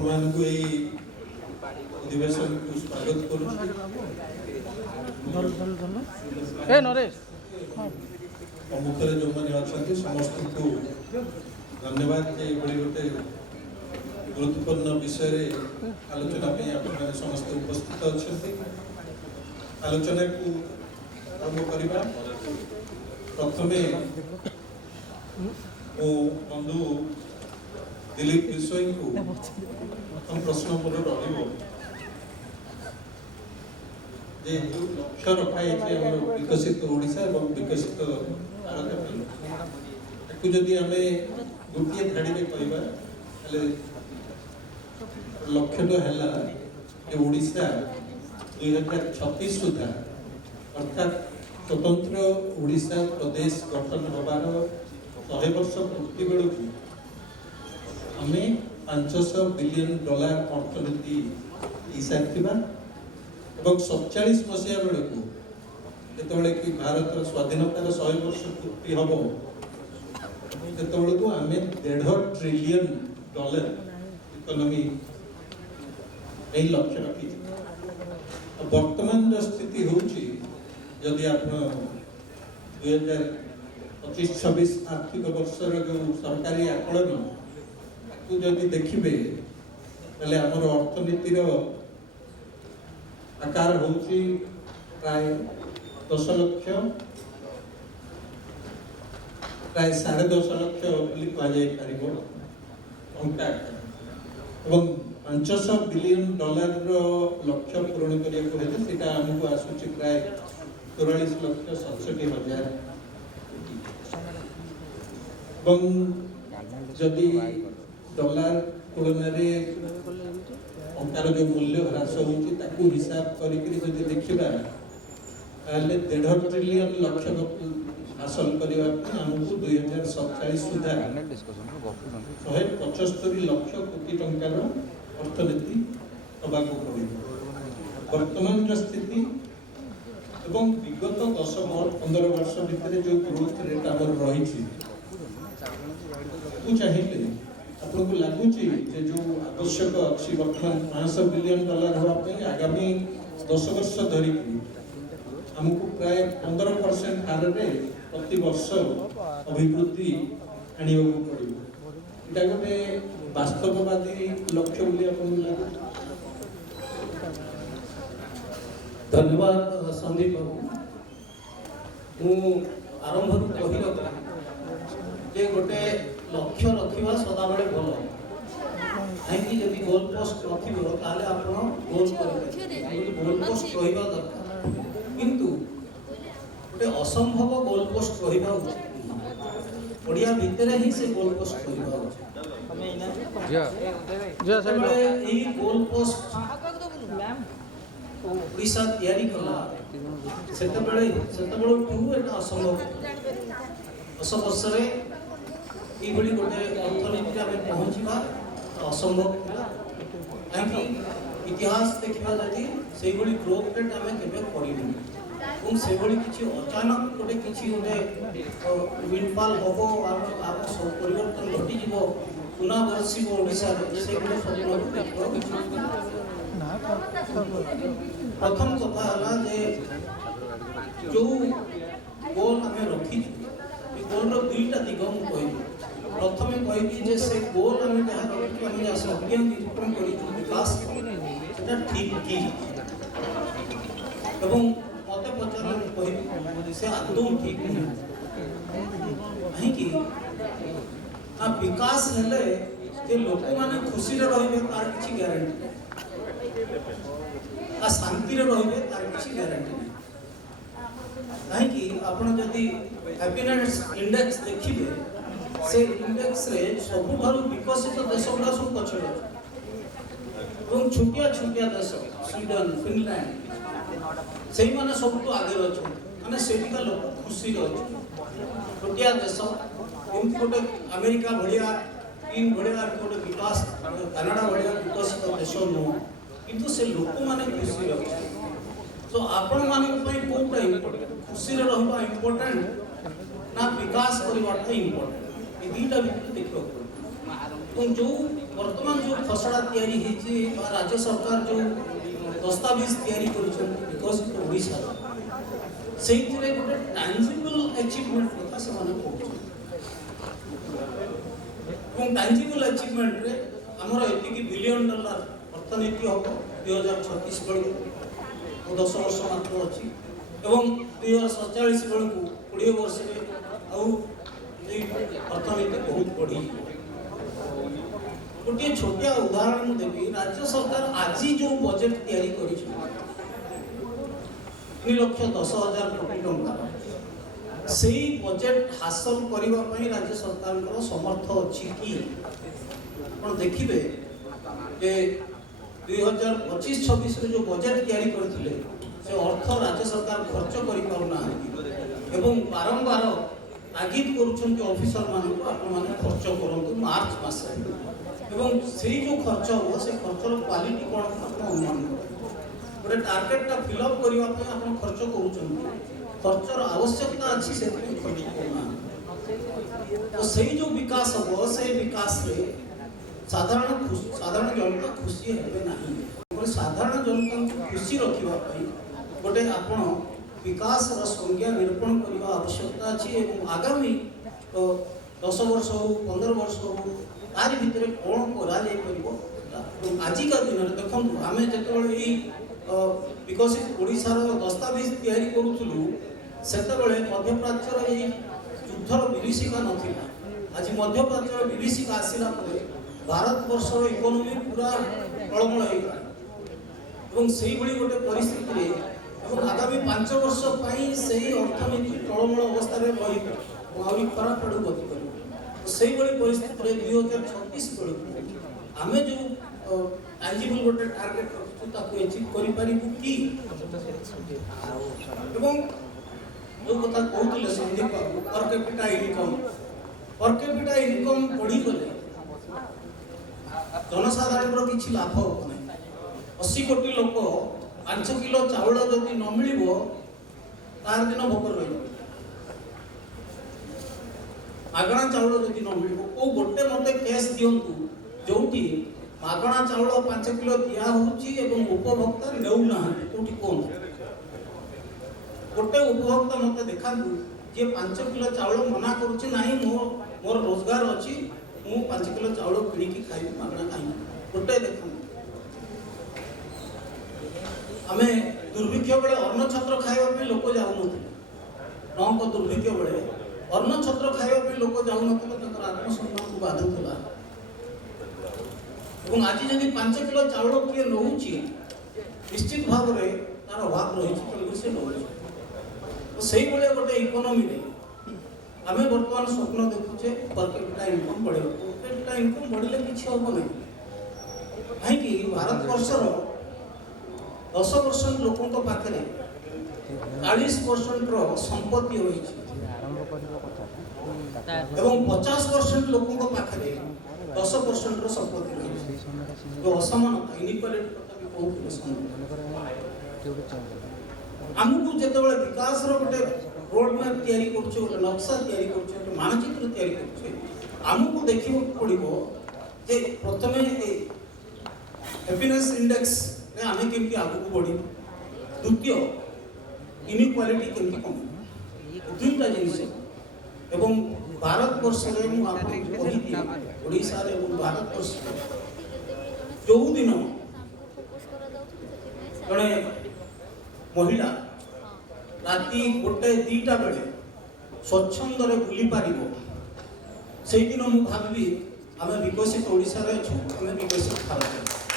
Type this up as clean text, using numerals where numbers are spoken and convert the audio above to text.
आपण अधिवेशन को स्वागत करूँ। मुख्य जो मैंने अच्छा समस्त को धन्यवाद गोटे गुरुत्वपूर्ण विषय आलोचना आप समस्त उपस्थित अच्छा आलोचना को आरंभ करवा। प्रथम मो बंधु दिलीप विषय को प्रथम प्रश्न मोर लक्ष्य रखाई विकसित ओडिशा और विकसित भारत जदि आम गोटे धाड़ी में कहवा लक्ष्य तो है ओडिशा 2036 सुधा अर्थात स्वतंत्र ओडिशा प्रदेश गठन होबार 100 वर्ष पूर्ति बेलू आम $500 बिलियन अर्थनीति सारी 47 मसीहा बेलू जो कि भारत स्वाधीनतार 100 वर्ष पूर्ति हम जो आम $1.5 ट्रिलियन इकोनॉमी लक्ष्य रखी। वर्तमान जो स्थिति होची जदि आप 2025-26 आर्थिक वर्षर जो सरकारी आकलन को जदि देखिए ताले हमर अर्थनीतिर आकार होची प्राय 10 लाख प्राय 10.5 लाख बोली कहा जाय पारिबो टंका एवं $500 बिलियन रो लक्ष्य पूरण करिया को हेतु सेटा हमको आसुची प्राय 44,67,000 एवं जदि डॉलर तुलन में टंकार जो मूल्य ह्रास होची ताकू हिसाब करिकरी जदि देखिबा ताले 1.5 ट्रिलियन लक्ष्य हासिल करबा हमको 2047 सुधा 175 लाख कोटी टंकार अर्थनीति हवा को पड़ो। वर्तमान जो स्थिति एवं विगत 10-15 वर्ष भितर जो ग्रोथ रेट आम रही चाहिए आपको लगुच जो आवश्यक अच्छी वर्तमान $500 बिलियन हाँपाई आगामी 10 वर्ष धरिकी आमको प्राय 15% हार प्रति वर्ष अभिवृद्धि आने को पड़ो। यहाँ गोटे वास्तववादी लक्ष्य बोली आपको लगे। धन्यवाद संदीप बाबू। आरंभ कही जे गोटे लक्ष्य रखा सदा बेले भल कहीं जब गोल पोस्ट रखिबो ताले आपण गोल कर गोल पोस्ट रहिबा दरकार किंतु गोटे असंभव गोल पोस्ट रहिबा उचित ओडिया भितर ही से गोल पोस्ट रहिबा उचित ई गोल पोस्ट ओडिशा तैयारी कला सेते बेले एटा असंभव 10 वर्ष रे ई बड़ी गोटे अर्थनीति आम पहुँचवा असंभव कहीं इतिहास देखा जदि से ग्रोथ रेट आम के पड़ू से किसी अचानक गोटे किसी गोटे विंडफॉल हम परिवर्तन घटी पुनः बरस ओडिशा से प्रथम कथा है जो गोल आम रखी गोल दुईटा दिग मुझे प्रथम कहि से गोल आम जहाँ संज्ञा निरूपण कर विकास ठीक कि मत पचार कह से आदौ ठीक नहीं कहीं विकास हेले जे लोक मैंने खुशी रे तार किसी ग्यारंटी शांति रे तार किसी ग्यारंटी कहीं आपड़ जदि हैप्पीनेस इंडेक्स देखिए से इंडेक्स रे सबुठार विकसित देश गुड़ा सब पछड़े और छोटिया छोटिया देश स्वीडन फिनलैंड से माने सब तो आगे अच्छे माने सेठिका लोक खुशी छोटिया देश गोटे अमेरिका भाया चीन भाया गोटे विकास कनाडा भाया विकसित देश नुह किंतु से लोक मैंने खुशी अच्छे तो आपण मानी कौटा खुशी रहा इम्पोर्टेंट ना विकास करवाटा इम्पोर्टेंट ये दुईटा भितर देखा जो वर्तमान जो खसड़ा तैयारी ହେଇଛି ବା राज्य सरकार जो दस्तावेज तैयारी କରିଛନ୍ତି विकसित ओडिशा ସେଇଥିରେ ଗୋଟେ ଟାଞ୍ଜିବଲ୍ ଆଚିଭମେଣ୍ଟ କଥା ସେମାନେ କହୁଛନ୍ତି ଏବଂ ଟାଞ୍ଜିବଲ୍ ଆଚିଭମେଣ୍ଟରେ ଆମର ଏତିକି ବିଲିୟନ ଡଲାର ଅର୍ଥନୀତି ହେବ 2036 ବେଳକୁ 10 ବର୍ଷ ମାତ୍ର ଅଛି ଏବଂ 2047 ବେଳକୁ 20 ବର୍ଷରେ ଆଉ এই অর্থনীতি বহুত বড়ি গোটিয়ে ছোটিয়া উদাহরণ দেবি রাজ্য সরকার আজি যে বজেট তৈরি করেছে 3,10,000 কোটি টাকা সেই বজেট হাসল করিবা পাই রাজ্য সরকারଙ୍କର সমর্থ ଅଛି কি ଆପଣ ଦେଖିବେ যে 2025-26 ରେ जो बजेट तैयारी करथिले से अर्थ राज्य सरकार खर्च करि पाउना এবং বারংবার तागिद करुछन्ति ऑफिसर मानको आपण माने खर्च करंतु मार्च मासे एवं सेही जो खर्च हो से खर्चर क्वालिटी कोन आपण अनुमान गोटे टार्गेट फिल अप करिवा पे आपण खर्च करुछन्ति खर्चर आवश्यकता अछि से खर्च करना तो सेही जो विकास हो से विकास रे साधारण जनता खुशी हेबे नाही साधारण जनता खुशी रखिवा पई गोटे आपण विकास संज्ञा निरूपण करने आवश्यकता अच्छी एवं आगामी 10 वर्ष हो 15 वर्ष हो तारी भितर कौन आजिका दिन में देखो आम जो विकसित ओडिशार दस्तावेज तैयारी करूँ से मध्यप्राच्यर ये युद्धर विभीषिका नाला आज मध्यप्राच्यर विभीषिका आसला भारत वर्षर इकोनोमी पूरा टलमल हो से गोटे परिस्थिति आगामी 5 वर्ष से अर्थनीति टलमल अवस्था आहरी खराब आड़ गति कर से परिस्थिति 2036 बेलू आम जो टांजिबल गोटे टार्गेट रखु एचिव कर कि जो कथा कहते संदीप बाबू पर कैपिटा इनकम बढ़ी गले जनसाधारण किसी लाभ हो 80 कोटी लोक 5 किलो चाउल जदि न मिल तार दिन भोक रही मागणा चाउल जदि न मिल को गोटे मत केस दिंतु जो मागणा चाउल 5 किलो दिया होची एवं उपभोक्ता नेउना कोठी कोन गोटे उपभोक्ता मत देखा जे 5 किलो चाउल मना करूची नाही मोर रोजगार अछि मु 5 किलो चाउल किणी खाइबी मागणा खाइ गोटे देखा आमे दुर्भिक्ष बेले अन्न छत्र खाइबा लोक जाऊ नक दुर्भिक्ष बेले अन्न छत्र खाइबा लोक जाऊ आत्मसम्मान को बाधुला और आज जब 5 किलो चाउल किए नौची निश्चित भाव में तार अभाव रही से नौ तो से गोटे इकोनॉमी आम बर्तमान स्वप्न देखुचे पर कैपिटा इनकम बढ़े पर कैपिटा इनकम बढ़ले किसी हम ना कहीं भारत वर्षर 10% लोकों पाखे 40% संपत्ति रही एवं 50% लोकों पाखे 10% संपत्ति रही जो असमानता इनइक्वालिटी आमको जिते विकास गोटे रोड मैप तैयारी गोटे नक्शा तैयारी गोटे मानचित्र तैयारी आमको देखा पड़ो जे प्रथम हैप्पीनेस इंडेक्स आम केमती आगू बढ़ी द्वितीय इनइक्वालिटी केमती कम दुईटा जिनिस एवं भारत वर्ष ओडिशा भारत वर्ष जो दिन जड़े महिला राति 1-2टा बेले स्वच्छंदे बुली पार से दिन मुझे भावी आम विकसित ओडिशा आम विकसित भारत।